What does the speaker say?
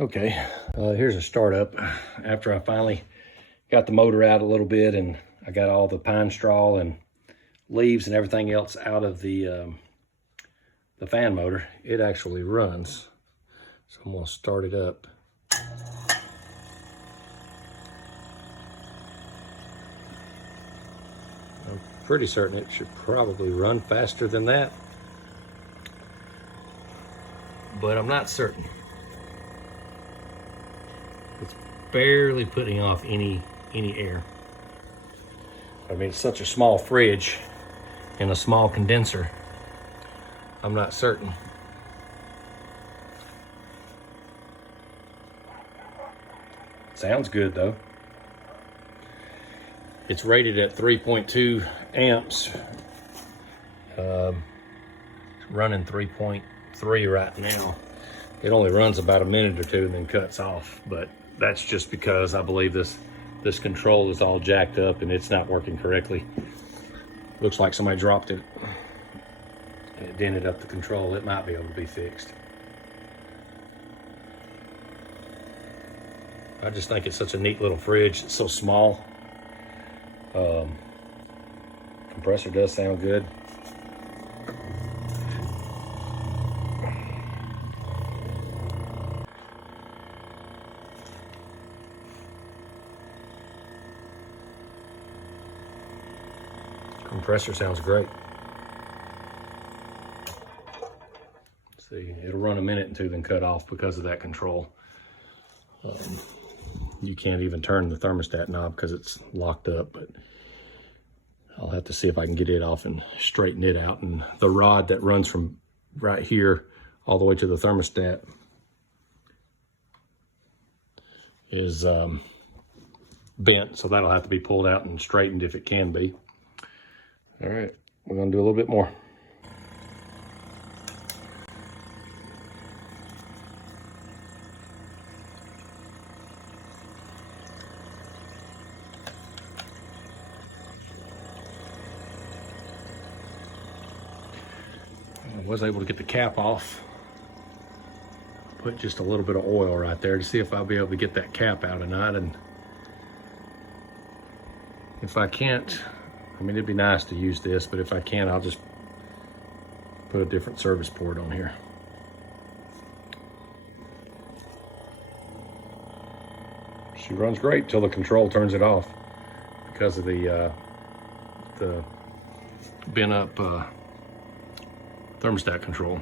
Okay, here's a startup after I finally got the motor out a little bit and I got all the pine straw and leaves and everything else out of the fan motor. It actually runs. So I'm gonna start it up. I'm pretty certain it should probably run faster than that, but I'm not certain. It's barely putting off any air. I mean, it's such a small fridge and a small condenser. I'm not certain. Sounds good though. It's rated at 3.2 amps. Running 3.3 right now. It only runs about a minute or two and then cuts off, but that's just because I believe this control is all jacked up and it's not working correctly. Looks like somebody dropped it and it dented up the control. It might be able to be fixed. I just think it's such a neat little fridge. It's so small. Compressor does sound good. Compressor sounds great. See, it'll run a minute or two then cut off because of that control. You can't even turn the thermostat knob because it's locked up, but I'll have to see if I can get it off and straighten it out. And the rod that runs from right here all the way to the thermostat is bent, so that'll have to be pulled out and straightened if it can be. All right, we're gonna do a little bit more. I was able to get the cap off. Put just a little bit of oil right there to see if I'll be able to get that cap out or not. And if I can't, I mean, it'd be nice to use this, but if I can't, I'll just put a different service port on here. She runs great till the control turns it off because of the bent up thermostat control.